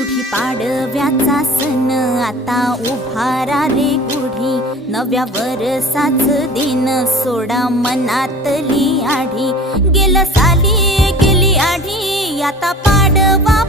गुढी पाडव्याचा सण आता उभारा रे गुढी, नव्या वरसाच दिन सोडा मनातली आढी। गेलं साली गेली आढी, आता पाडवा